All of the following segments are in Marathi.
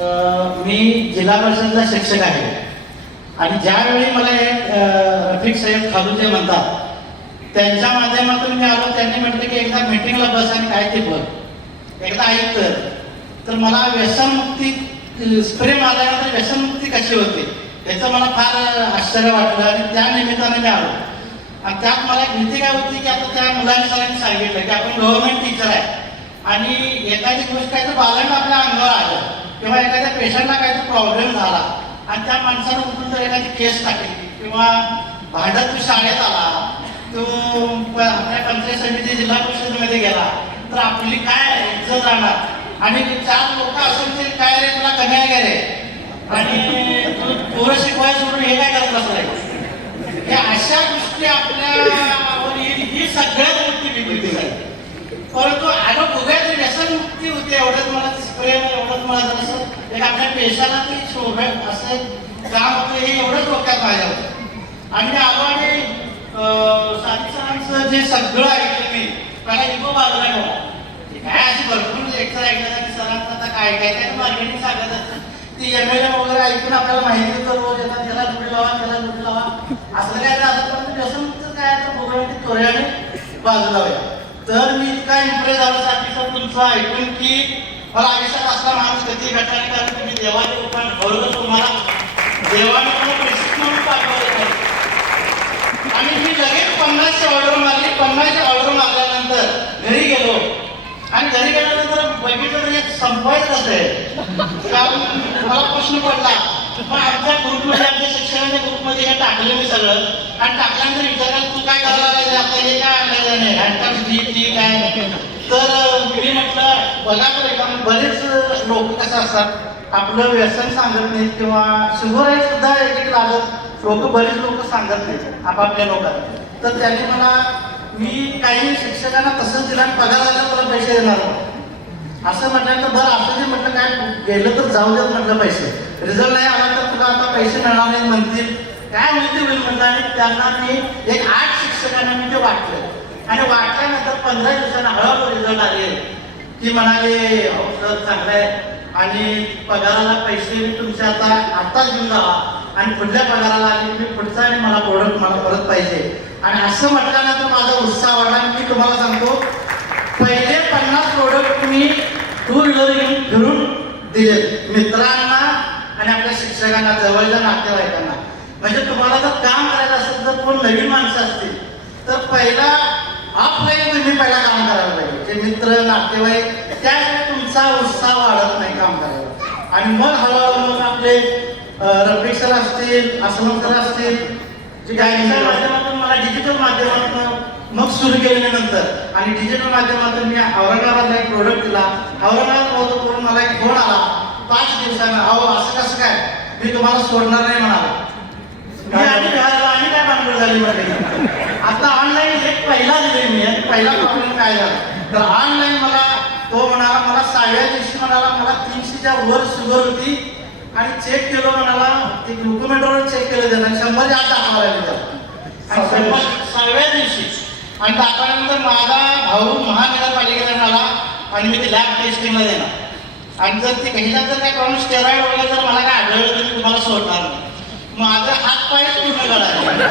मी जिल्हा परिषदचा शिक्षक आहे. आणि ज्यावेळी मला हे रफिक साहेब खालू जे म्हणतात त्यांच्या माध्यमातून मी आलो त्यांनी म्हटलं की एकदा मीटिंगला बस आणि काय ते बघ. एकदा ऐक तर तर मला व्यसनमुक्ती स्प्रे मारल्यानंतर व्यसनमुक्ती कशी होते याचं मला फार आश्चर्य वाटलं आणि त्या निमित्ताने मी आलो. आणि त्यात मला एक भीती काय होती की आता त्या मुलांनी सरांनी सांगितलं की आपण गव्हर्नमेंट टीचर आहे. आणि एखादी गोष्ट काय तर बालांना आपल्या अंगावर आलं. किंवा एखाद्या पेशंटला काहीतरी प्रॉब्लेम झाला आणि त्या माणसानं उठून जर एखादी केस टाकली किंवा भांडत तो शाळेत आला तो आपल्या पंचायत समिती जिल्हा परिषदेमध्ये गेला तर आपली काय इज्जत राहणार आणि चार लोक असतील ते काय रे? तुला कमी आहे काय रे? आणि तू पोरं शिकवाय सोडून हे काय करत बसलाय? या अशा गोष्टी आपल्यावर येईल ही सगळ्यात मोठी विकृती झाली परंतु अगं बघायला व्यसन मुक्ती होती एवढंच मला स्प्रे एवढंच एक आपल्या पेशाला ती शोभे असं काम होतं हे एवढंच डोक्यात माझ्या होतं. आणि मी आलो आणि साधी सरांचं जे सगळं ऐकलं मी मला इको बाजूला ठेवला काय अशी भरपूर लेक्चर ऐकलं आणि सरांचं आता काय काय काय मार्केटिंग सांगत असतं ती एम एल ए वगैरे ऐकून आपल्याला माहिती होतं रोज येतात त्याला जुडी लावा त्याला जुडी लावा. असं काय असं पण व्यसनचं काय आता बघूया ते त्वरेने बाजूला लावूया. तर मी इतका इम्प्रेस झालो साधी सर तुमचं ऐकून की मला आयुष्यात असला माणूस कधी भेटला नाही कारण तुम्ही देवाने उपाय बरोबर तुम्हाला. देवाने प्रशिक्षण म्हणून पाठवलं नाही. आणि मी लगेच पन्नासची ऑर्डर मारली. पन्नासची ऑर्डर मारल्यानंतर घरी गेलो. आणि घरी गेल्यानंतर बघितलं तर एक संपवायचं असेल कारण मला प्रश्न पडला पण आमच्या ग्रुपमध्ये आमच्या शिक्षणाच्या ग्रुपमध्ये हे टाकलं मी सगळं. आणि टाकल्यानंतर विचारलं तू काय करायला लागलं? आता हे काय आणलेलं नाही घंटा काय ठीक आहे तर मी म्हटलं बघा तर एका बरेच लोक कसं असतात आपलं व्यसन सांगत नाहीत किंवा शुगर आहे सुद्धा एक एक लागत लोक बरेच लोक सांगत नाहीत आपापल्या लोकांना. तर त्यांनी मला मी काही शिक्षकांना तसंच दिलं आणि पगार आला मला पैसे देणार असं असं म्हटल्यानंतर बरं असं जे म्हटलं काय गेलं तर जाऊ देत म्हटलं पैसे. रिझल्ट नाही आला तर तुला आता पैसे मिळणार नाही म्हणतील. काय होईल ते होईल म्हटलं आणि त्यांना मी एक आठ शिक्षकांना मी ते वाटलं. आणि वाटल्यानंतर पंधरा दिवसांना हळूहळू रिझल्ट आले. की म्हणाले हो चांगलं आहे. आणि पगाराला पैसे मी तुमचे आता आत्ताच घेऊन जावा. आणि पुढल्या पगाराला आले मी पुढचा आणि मला प्रोडक्ट मला परत पाहिजे. आणि असं म्हटल्यानंतर माझा उत्साह वाढला. आणि मी तुम्हाला सांगतो पहिले पन्नास प्रोडक्ट मी टू व्हीलर घेऊन फिरून दिले मित्रांना आणि आपल्या शिक्षकांना जवळच्या नातेवाईकांना. म्हणजे तुम्हाला जर काम करायचं असेल तर कोण नवीन माणसं असतील? तर पहिला ऑफलाईन तुम्ही पहिला काम करायला पाहिजे. जे मित्र नातेवाईक त्याशिवाय तुमचा उत्साह वाढत नाही काम करायला. आणि मग हळूहळू मग आपले अं, रफिक सर असतील असलम सर असतील जे गायच्या माध्यमातून मला डिजिटल माध्यमातून मग सुरू केल्यानंतर आणि डिजिटल माध्यमातून मी औरंगाबादला एक प्रोडक्ट दिला. औरंगाबाद करून मला एक फोन आला. पाच दिवसानं अहो असं कसं काय? मी तुम्हाला सोडणार नाही म्हणाला. मी आधी घालला आणि काय भानगड झाली मध्ये आता ऑनलाईन एक पहिला दिले मी पहिला प्रॉब्लेम काय झाला? तर ऑनलाईन मला तो म्हणाला मला सहाव्या दिवशी म्हणाला मला तीनशेच्या वर शुगर होती. आणि चेक केलं म्हणाला ते डॉक्युमेंटवर चेक केलं त्यानं. शंभरच्या आत दाखवा लागले त्याला. आणि शंभर सहाव्या दिवशी आणि दाखवल्यानंतर माझा भाऊ महानगरपालिकेला आला आणि मी ते लॅब टेस्टिंगला देणार. आणि जर ते काही जर काय प्रॉब्लेम स्टेरॉइड वगैरे जर मला काय आढळलं तर मी तुम्हाला सोडणार नाही. माझा हात पाय गळाले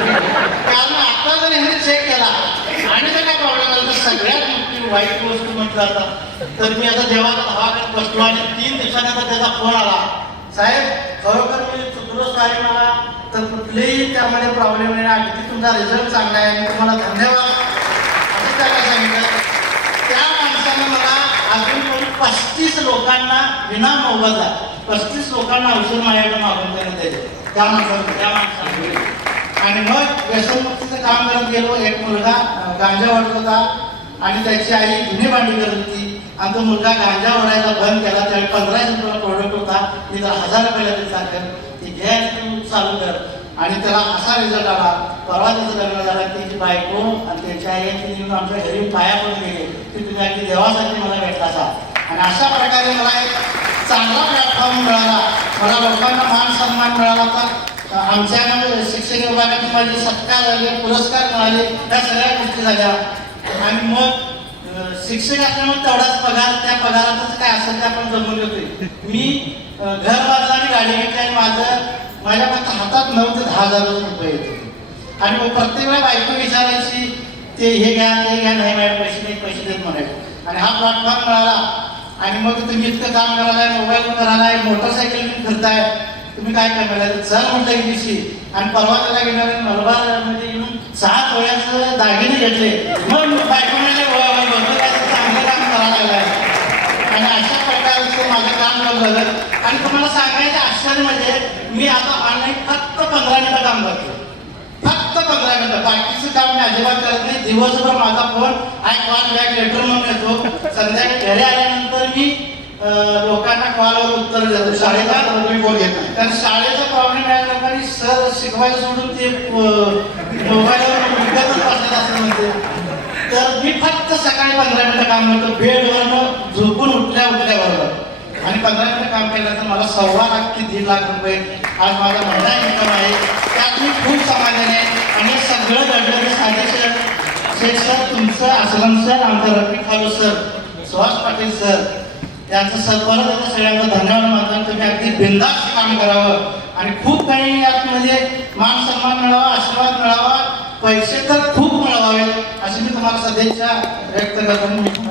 कारण आता जर ह्याने चेक केला. आणि जर काय प्रॉब्लेम आला? तर सगळ्यात मोठी वाईट गोष्ट म्हटलं आता तर मी आता देवाला धावा करत बसलो आणि तीन दिवसानंतर त्याचा फोन आला. साहेब खरोखर मी चुकलो सॉरी मला. तर कुठलेही त्यामध्ये प्रॉब्लेम नाही. अगदी तुमचा रिझल्ट चांगला आहे. मी तुम्हाला धन्यवाद. असं त्याला सांगितलं? त्या माणसानं मला अजून पण पस्तीस लोकांना विना मोबदला पस्तीस लोकांना औषध माझ्याकडे मागून देण्यात येते. त्या माणसानं त्या माणसानं. आणि मग व्यसनमुक्तीचं काम करत गेलो. एक मुलगा गांजा वाढत होता. आणि त्याची आई जुनी भांडी करत होती. आणि तो मुलगा गांजा ओढायला बंद केला. त्यावेळी पंधराशे रुपयाला प्रोडक्ट होता. मी तर हजार रुपयाला तरी सांगेल ती घ्यायचं चालू कर. आणि त्याला असा रिझल्ट आला. परवा त्याचं लग्न झालं. त्याची बायको आणि त्याची आई ती येऊन आमच्या घरी पाया पडून गेले. की तुम्ही अगदी देवासाठी मला भेटला असा आणि अशा प्रकारे मला एक चांगला प्लॅटफॉर्म मिळाला. मला लोकांना मान सन्मान मिळाला तर आमच्या शिक्षण विभागाने माझे सत्कार झाले पुरस्कार मिळाले या सगळ्या गोष्टी झाल्या. आणि मग शिक्षक असल्यामुळे तेवढाच पगार त्या पगारातच काय असेल ते आपण जमून घेतोय. मी घर बांधलं आणि गाडी घेतली आणि माझं माझ्या फक्त हातात नऊ ते दहा हजार रुपये येते. आणि मग प्रत्येक वेळा बायको विचारायची ते हे घ्या ते घ्या नाही मॅडम पैसे नाही पैसे देत म्हणायचे. आणि हा प्लॅटफॉर्म मिळाला. आणि मग तुम्ही इतकं काम करायला मोबाईल करायला मोटरसायकल फिरताय. तुम्ही काय करणार चल म्हटलं एक दिवशी आणि परवा त्याला घेणार मलबारमध्ये येऊन सहा तोळ्याचं दागिने घेतले. मग बायको म्हणजे चांगलं काम करायला लागलाय. आणि अशा प्रकारचं माझं काम झालं. आणि तुम्हाला सांगायचं आश्चर्य म्हणजे मी आता ऑनलाईन फक्त पंधरा मिनिटं काम करतो फक्त पंधरा मिनिटं. बाकीचं काम मी अजिबात करत नाही. दिवसभर माझा phone I call back later म्हणून येतो संध्याकाळी घरी आल्यानंतर मी लोकांना कॉलवर उत्तर देतो शाळेला तुम्ही फोन घेता कारण शाळेचा प्रॉब्लेम आहे लोकांनी सर शिकवायला सोडून ते मोबाईलवर विकतच असं म्हणते तर मी फक्त सकाळी पंधरा मिनिटं काम करतो. बेडवरनं झोपून उठल्या उठल्याबरोबर आणि पंधरा मिनिटं काम केलं तर मला सव्वा लाख ते दीड लाख रुपये आज माझा महिना इन्कम आहे. त्यात मी खूप समाधान आहे. आणि सगळं घडलं ते सर तुमचं असलम सर आमचं रफी खालू सर सुहास पाटील सर यांचं सर परत सगळ्यांना धन्यवाद मानतो तुम्ही अगदी बिंदास काम करावं. आणि खूप काही यात म्हणजे मान सन्मान मिळावा आशीर्वाद मिळावा पैसे तर खूप मिळवावे अशी मी तुम्हाला सध्याच्या व्यक्त करतो.